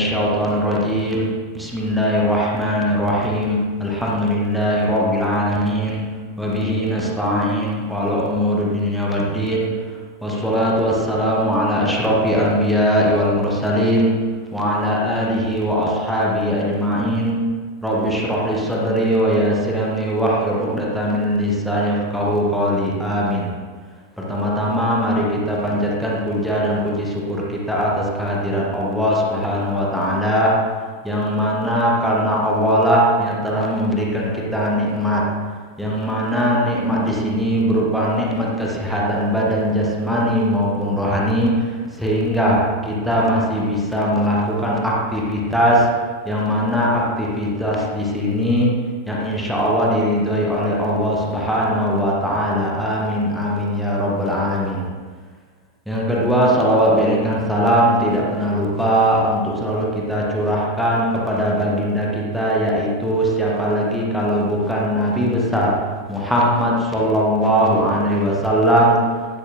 minasyaitonir rajim. Bismillahirrahmanirrahim. Alhamdulillahirabbil alamin. Wa bihi nasta'in wa ala umuri dunya waddin. Wassalatu wassalamu ala asyrafil anbiya'i wal mursalin wa ala alihi wa ashabihi ajma'in. Rabbi shrah li sadri wa yassir li wahlul 'uqdatam min lisani yafqahu qawli. Amin. Pertama-tama mari kita panjatkan puja dan puji syukur kita atas kehadiran Allah Subhanahu wa taala, yang mana karena Allah lah yang telah memberikan kita nikmat, yang mana nikmat di sini berupa nikmat kesehatan badan jasmani maupun rohani, sehingga kita masih bisa melakukan aktivitas, yang mana aktivitas di sini yang insya Allah diridhoi oleh Allah Subhanahu wa taala. Amin amin ya rabbal alamin. Yang kedua, salawat berikan salam tidak pernah lupa untuk selalu kita curahkan kepada baginda kita, yaitu siapa lagi kalau bukan Nabi besar Muhammad sallallahu alaihi wasallam,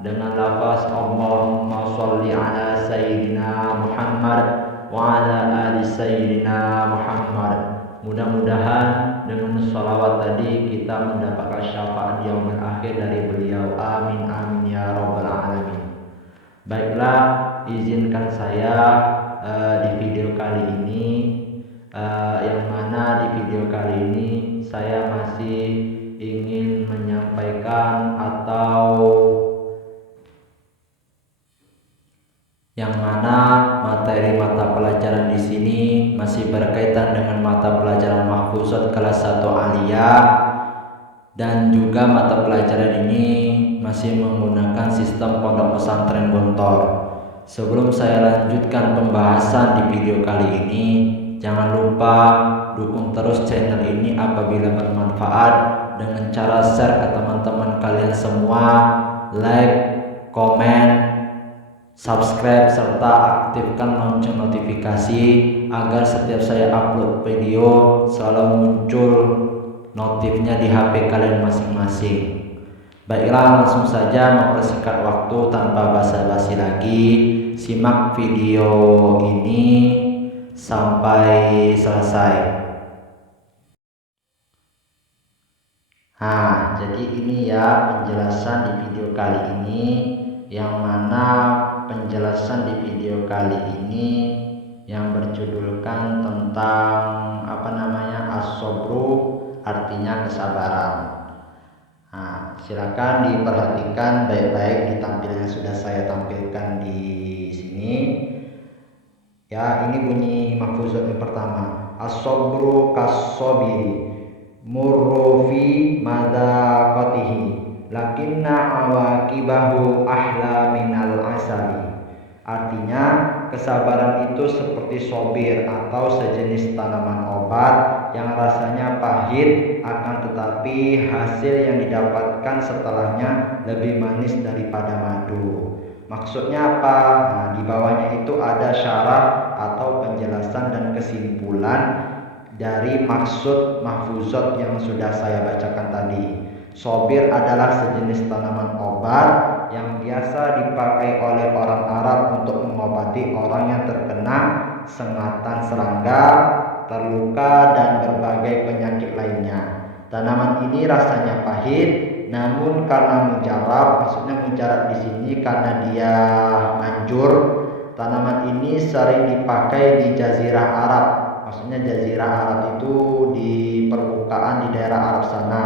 dengan lafaz Allahumma sholli ala sayyidina Muhammad wa ala ali sayyidina Muhammad. Mudah-mudahan dengan sholawat tadi kita mendapatkan syafaat di yaumil akhir dari beliau. Amin amin ya rabbal alamin. Baiklah, izinkan saya di video kali ini, yang mana di video kali ini saya masih ingin menyampaikan, atau yang mana materi mata pelajaran di sini masih berkaitan dengan mata pelajaran mahfuzat kelas 1 aliyah, dan juga mata pelajaran ini masih menggunakan sistem pondok pesantren Gontor. Sebelum saya lanjutkan pembahasan di video kali ini, jangan lupa dukung terus channel ini apabila bermanfaat dengan cara share ke teman-teman kalian semua, like, komen, subscribe, serta aktifkan lonceng notifikasi agar setiap saya upload video selalu muncul notifnya di HP kalian masing-masing. Baiklah, langsung saja mempersingkat waktu tanpa basa-basi lagi, simak video ini sampai selesai. Nah, jadi ini ya penjelasan di video kali ini, yang mana penjelasan di video kali ini yang berjudulkan tentang as-sabru, artinya kesabaran. Nah, silakan diperhatikan baik-baik di tampilan yang sudah saya tampilkan di sini. Ya, ini bunyi mahfuzat yang pertama. As-sabru kas-sabiri murru fi madaqatihi lakinna awaqibahu ahla minal asali. Artinya, kesabaran itu seperti sobir atau sejenis tanaman obat yang rasanya pahit, akan tetapi hasil yang didapatkan setelahnya lebih manis daripada madu. Maksudnya apa? Nah, di bawahnya itu ada syarah atau penjelasan dan kesimpulan dari maksud mahfuzat yang sudah saya bacakan tadi. Sobir adalah sejenis tanaman obat yang biasa dipakai oleh orang Arab untuk mengobati orang yang terkena sengatan serangga, terluka, dan berbagai penyakit lainnya. Tanaman ini rasanya pahit, namun karena mujarab, maksudnya mujarab di sini karena dia manjur, tanaman ini sering dipakai di Jazirah Arab. Maksudnya Jazirah Arab itu di permukaan di daerah Arab sana.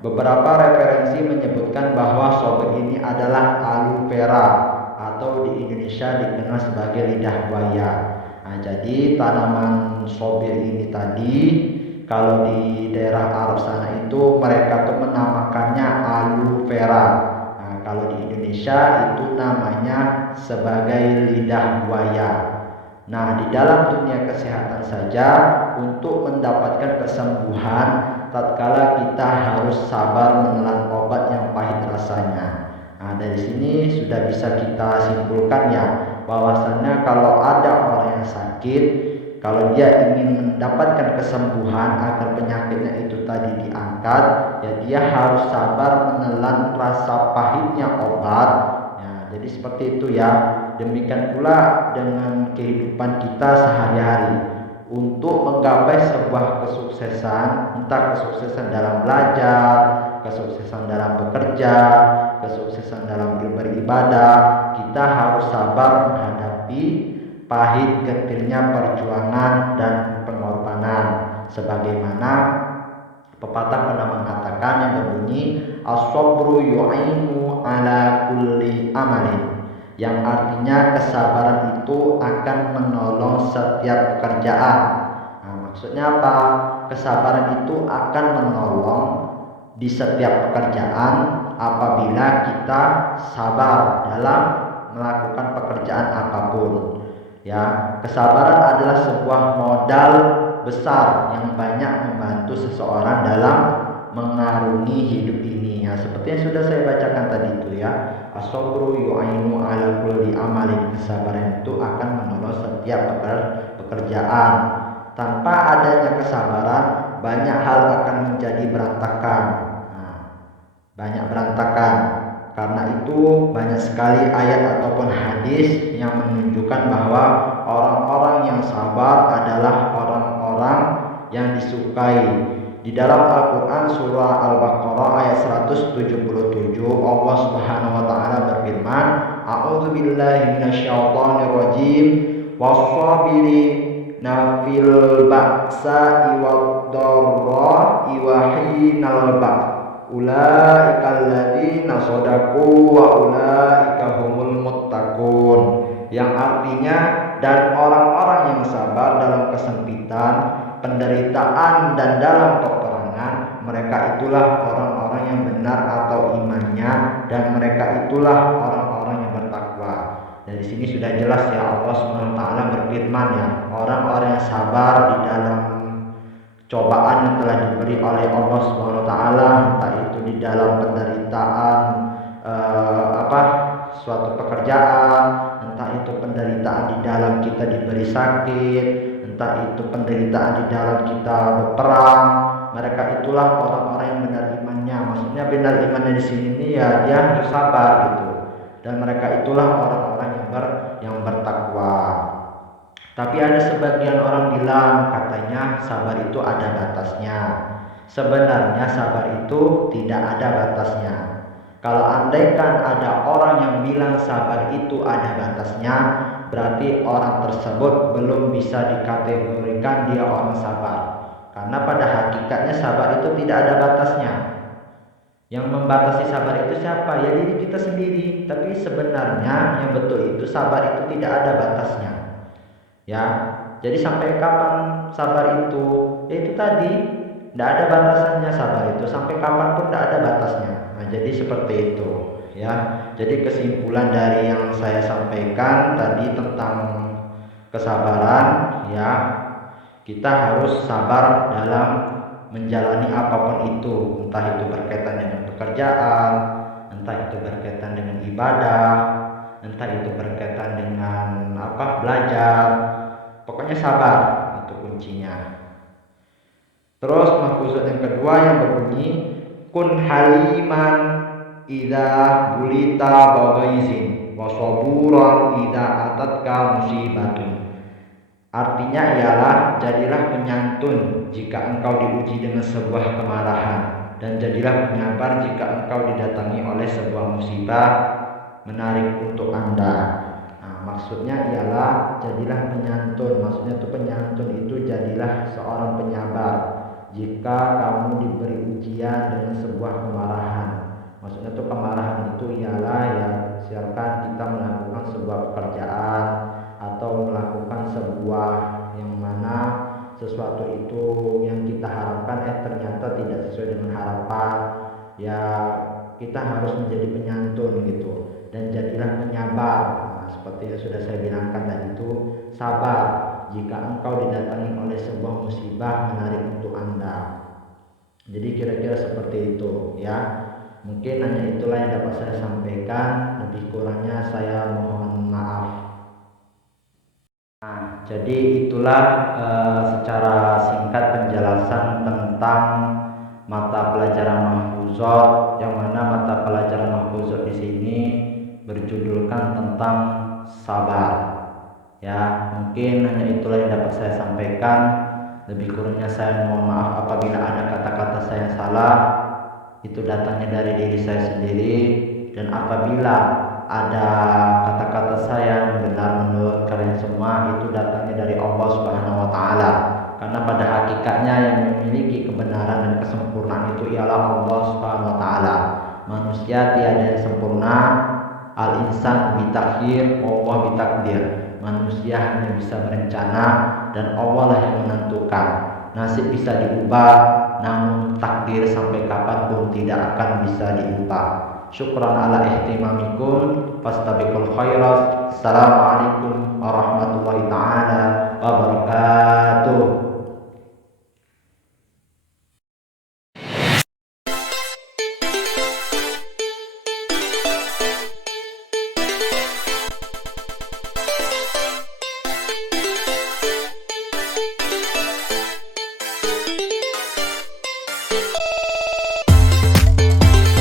Beberapa referensi menyebutkan bahwa sobir ini adalah aloe vera, atau di Indonesia dikenal sebagai lidah buaya. Nah, jadi tanaman sobir ini tadi, kalau di daerah Arab sana itu mereka tuh menamakannya aloe vera. Nah, kalau di Indonesia itu namanya sebagai lidah buaya. Nah, di dalam dunia kesehatan saja, untuk mendapatkan kesembuhan, tatkala kita harus sabar menelan obat yang pahit rasanya. Nah, dari sini sudah bisa kita simpulkan ya, bahwasannya kalau ada orang yang sakit, kalau dia ingin mendapatkan kesembuhan agar penyakitnya itu tadi diangkat, ya dia harus sabar menelan rasa pahitnya obat. Ya, jadi seperti itu ya. Demikian pula dengan kehidupan kita sehari-hari. Untuk menggapai sebuah kesuksesan, entah kesuksesan dalam belajar, kesuksesan dalam bekerja, kesuksesan dalam beribadah, kita harus sabar menghadapi pahit getirnya perjuangan dan pengorbanan. Sebagaimana pepatah pernah mengatakan yang berbunyi as-sabru yu'inu ala kulli amalin, yang artinya kesabaran itu akan menolong setiap pekerjaan. Nah, maksudnya apa? Kesabaran itu akan menolong di setiap pekerjaan apabila kita sabar dalam melakukan pekerjaan apapun. Ya, kesabaran adalah sebuah modal besar yang banyak membantu seseorang dalam mengarungi hidup ini. Ya, seperti yang sudah saya bacakan tadi itu ya. As-sabru yu'inu ala kulli amalin, kesabaran itu akan menolong setiap pekerjaan. Tanpa adanya kesabaran, banyak hal akan menjadi berantakan. Banyak berantakan. Karena itu banyak sekali ayat ataupun hadis yang menunjukkan bahwa orang-orang yang sabar adalah orang-orang yang disukai. Di dalam Al-Quran surah Al-Baqarah ayat 177, Allah Subhanahu wa taala berfirman, A'udzubillahi minasyaitonirrajim, was-sabirina fil ba'sa'i wad-dharra'i wa hinal ba's. Ulaika alladzina shadaqu wa ulaika humul muttaqun, yang artinya dan orang-orang yang sabar dalam kesempitan, penderitaan dan dalam peperangan, mereka itulah orang-orang yang benar atau imannya, dan mereka itulah orang-orang yang bertakwa. Dan di sini sudah jelas ya, Allah Subhanahu wa taala berfirman ya, orang-orang yang sabar di dalam cobaan yang telah diberi oleh Allah Subhanahu wa taala, entah itu di dalam penderitaan suatu pekerjaan, entah itu penderitaan di dalam kita diberi sakit, entah itu penderitaan di dalam kita berperang, mereka itulah orang-orang yang benar imannya. Maksudnya benar imannya di sini nih ya, dia harus sabar gitu. Dan mereka itulah orang-orang yang bertakwa. Tapi ada sebagian orang bilang katanya sabar itu ada batasnya. Sebenarnya sabar itu tidak ada batasnya. Kalau andaikan ada orang yang bilang sabar itu ada batasnya, berarti orang tersebut belum bisa dikategorikan dia orang sabar. Karena pada hakikatnya sabar itu tidak ada batasnya. Yang membatasi sabar itu siapa? Ya diri kita sendiri. Tapi sebenarnya yang betul itu sabar itu tidak ada batasnya. Ya, jadi sampai kapan sabar itu? Ya itu tadi, tidak ada batasannya sabar itu. Sampai kapan pun tidak ada batasnya. Nah, jadi seperti itu. Ya, jadi kesimpulan dari yang saya sampaikan tadi tentang kesabaran, ya, kita harus sabar dalam menjalani apapun itu, entah itu berkaitan dengan pekerjaan, entah itu berkaitan dengan ibadah, entah itu berkaitan dengan belajar. Pokoknya sabar, itu kuncinya. Terus mahfuzat yang kedua yang berbunyi kun haliman idza bulita baghaizin wa saburan idza atatka musibatun. Artinya ialah jadilah penyantun jika engkau diuji dengan sebuah kemarahan, dan jadilah penyabar jika engkau didatangi oleh sebuah musibah menarik untuk Anda. Maksudnya ialah jadilah penyantun. Maksudnya itu penyantun itu jadilah seorang penyabar jika kamu diberi ujian dengan sebuah kemarahan. Maksudnya itu kemarahan itu ialah ya silakan kita melakukan sebuah pekerjaan atau melakukan sebuah yang mana sesuatu itu yang kita harapkan ternyata tidak sesuai dengan harapan. Ya kita harus menjadi penyantun gitu, dan jadilah penyabar. Seperti yang sudah saya bilangkan tadi itu, sabar jika engkau didatangi oleh sebuah musibah menarik untuk Anda. Jadi kira-kira seperti itu ya. Mungkin hanya itulah yang dapat saya sampaikan, lebih kurangnya saya mohon maaf. Jadi itulah secara singkat penjelasan tentang mata pelajaran mahfuzat, yang mana mata pelajaran mahfuzat di sini berjudul mengabarkan tentang sabar. Ya, mungkin hanya itulah yang dapat saya sampaikan. Lebih kurangnya saya mohon maaf apabila ada kata-kata saya yang salah. Itu datangnya dari diri saya sendiri, dan apabila ada kata-kata saya yang benar menurut kalian semua, itu datangnya dari Allah Subhanahu wa taala. Karena pada hakikatnya yang memiliki kebenaran dan kesempurnaan itu ialah Allah Subhanahu wa taala. Manusia tiada yang sempurna. Al-insan bitakhir, Allah bitakdir. Manusia hanya bisa berencana dan Allah lah yang menentukan. Nasib bisa diubah, namun takdir sampai kapanpun tidak akan bisa diubah. Syukran ala ihtimamikum, fastabiqul khairat. Assalamualaikum warahmatullahi taala wabarakatuh.